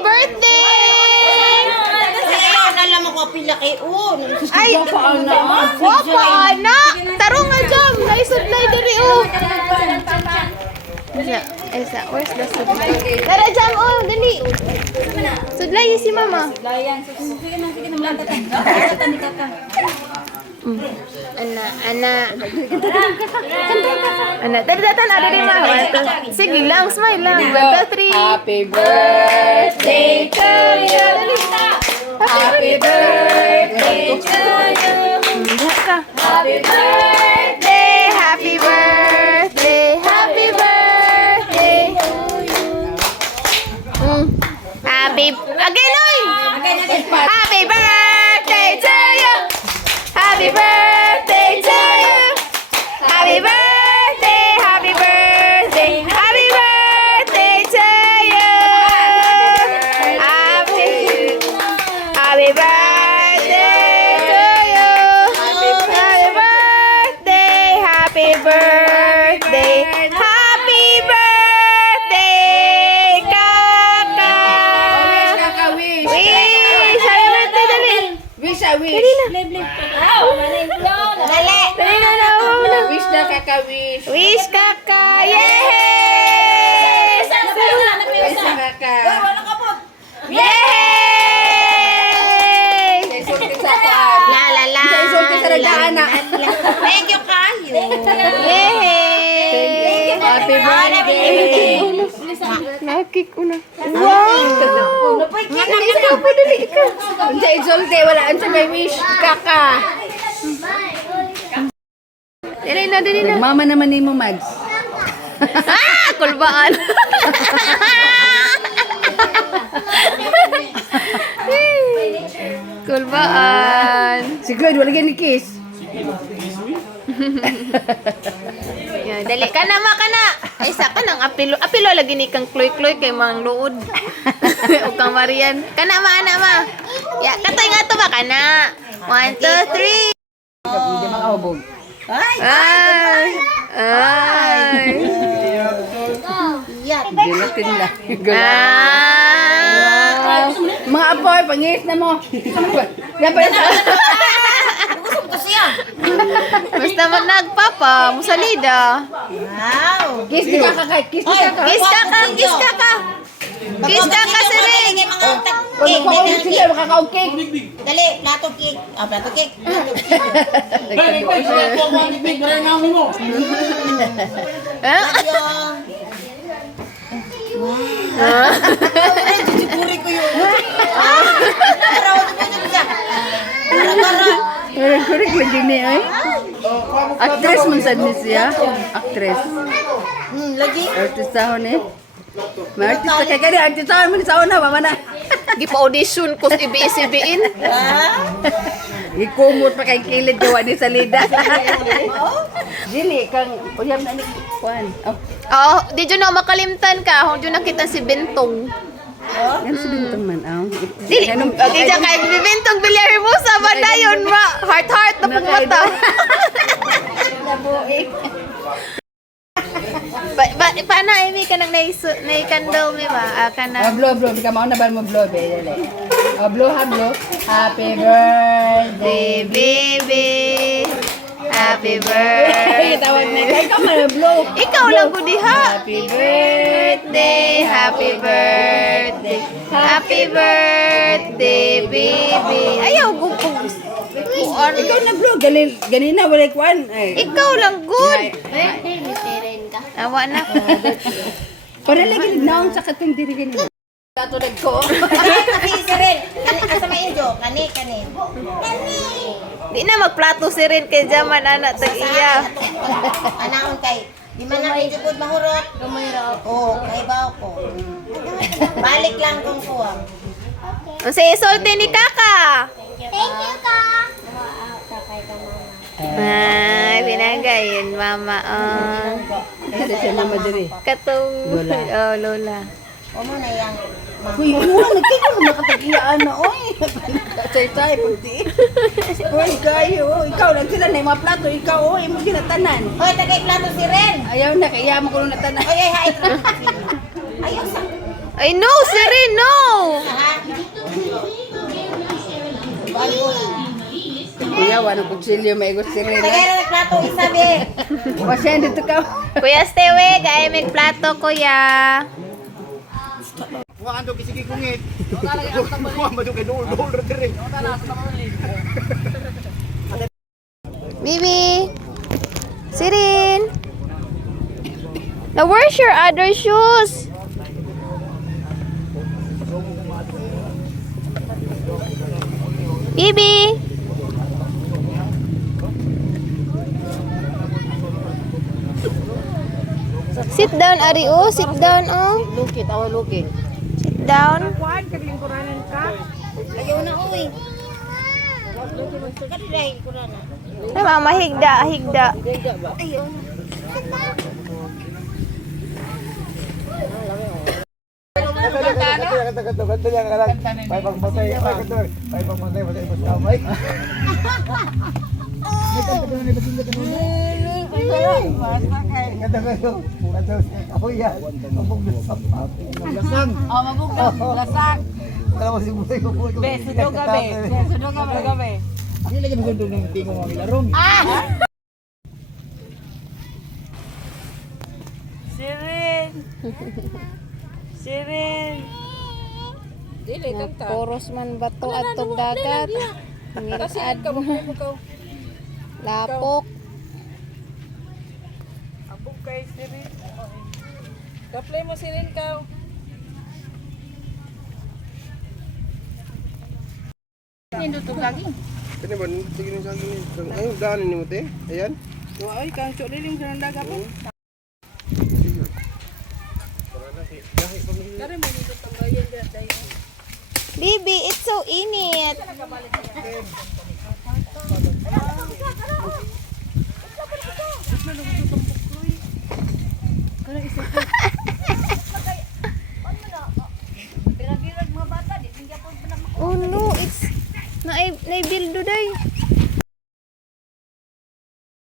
birthday! Alam mo ko pila kay Ay, wapa anak! Taro nga jam! Naisudlay diri Isa, where's the sudlay? Tara jam, dali! Sudlay si mama. Ana, datan ada di mana? Sige lang, smile lang. 1, 2, 3. Happy birthday to you. Happy birthday to you. Happy birthday, happy birthday, happy birthday to you. Happy, again, oy! Happy birthday to you. Happy birthday to you. Happy birthday, happy birthday, happy birthday to you. Happy birthday to you. Happy birthday, happy birthday, happy birthday, Kaka. Wish. Wish, happy birthday, dali. Wish a wish. Dali na. Dali. Dali na. Wish na kaka-wish. Wish, Kaka. Yay! Wish na kaka. Yay! Isulti sa kuan. La la la. Isulti sa ragana. Thank you kayo. Yay! Happy birthday. Nakik una. Wow! Ikaw po dali ikaw. Unsa isulti wala unsa may wish kaka. Dali na. Mama naman nimo Mads. Kulbaan. Kulbaan. Sigod wala gani kiss. Yan, dali ka na makana. Ay sa ka nang apilo lagi ni kang kloy-kloy kay mang luod. O kang Marian. Kana ma. Ya, katay nga to ba kana? 1, 2, 3. Hindi makahubog. Ay. Gulatin lang. Ah. Mga apoy, pangis na mo. Dapat Basta man nagpapa, musalida. Wow. kiss ka kaka, kiss ka kaka. Kiss ka ka. Kiss ka ka si Ring. Cake. Pag-pag sige, makakaong cake. Dali, plato cake. Plato cake. Ay, jujupuri ko yun. Correct mo din eh. Actress man sad ni siya. Actress. Lagi. Artistahon eh. May artista kay kani artistahon man sa una mama na. Di pa audition ko ibi-isibiin. Ikumot pa kay kilid gawa ni salida. Dili kang uyab na ni kuan. Oh, di dyan na makalimtan ka. Kung dyan nakita si Bentong. Yan si bintang man aw. Dili, okay dyan kay Bentong Bilyar mo sa badayon ba? Heart na pagmata. Paano, Amy, ka nang naikandal mo ba? Ka na. Blow, di ka mao na ba mo blow be. Blow ha blow. Happy birthday. Baby. Happy birthday. Tawag na ikaw man blow. Ikaw lang ko diha. Happy birthday. Happy birthday. Happy birthday, baby. Ayaw, gugong. Ikaw na blow ganina wala kuan. Ikaw lang good. Awa na. Para lagi naon sa katong diri ganina. Katulad ko. Kani si Ren. Asa may injo? Kani. Di na magplato si Rin kay Jaman anak tag iya. Anaon kay. Di man na injo pud mahurot. Gumayra. Oo, kay bawo ko. Balik lang kung kuha. Ang sa isulti ni Kaka. Thank you, ka. Ay, pinagayin, mama. Kasi si mama diri. Katong, Lola. oh, Lola. O mo na yang. Uy, nagkita mo nakatagiyaan na, oy. Say-say, pagdi. Uy, kayo, ikaw lang sila na yung mga plato, ikaw, oy, mo ginatanan. Hoy, tagay plato si Ren. Ayaw na, kaya mo ko nung natanan. Ay, hay. Ayaw sa. Ay, no, Siri, no! Ha? Bago na. Kuya, wala kutsilyo, may gusto si Tagay Rina. na plato isa, be. Pasya, dito ka. Kuya, stay away. Kaya may plato, kuya. Wah, ando kisigi kungit. Wah, madu kay dol dire. Bibi. Sirin. Now, where's your other shoes? Bibi. Sit down, Ari. Oh, sit down, oh. Lukit, awa lukit. Sit down. Ayaw na, uy. Kadiray ko na na. Ay, mama, higda, higda. Ayaw na. Kanta niya ka lang. May pagmatay. May pagmatay. Matay mas kamay. Kanta kayo. Kanta ako yan. Mabog na sapat. Lasang. Oh, mabukas. Lasak. Kala mo si Buhay ko po. Sudog gabi. Sudog gabi. Hindi lagi magundong ng tingong mga larong. Sirin. Sirin. Dili kanta. Poros man bato at dagat. Mirad mo. Lapok. Abog kay Sirin. Kaplay mo Sirin ka. Kani ba? Sige nang saging ni. Ayun, daanin ni mo te. Ayan. Ay, kang chuliling sa dagat po. Bibi, it's so init.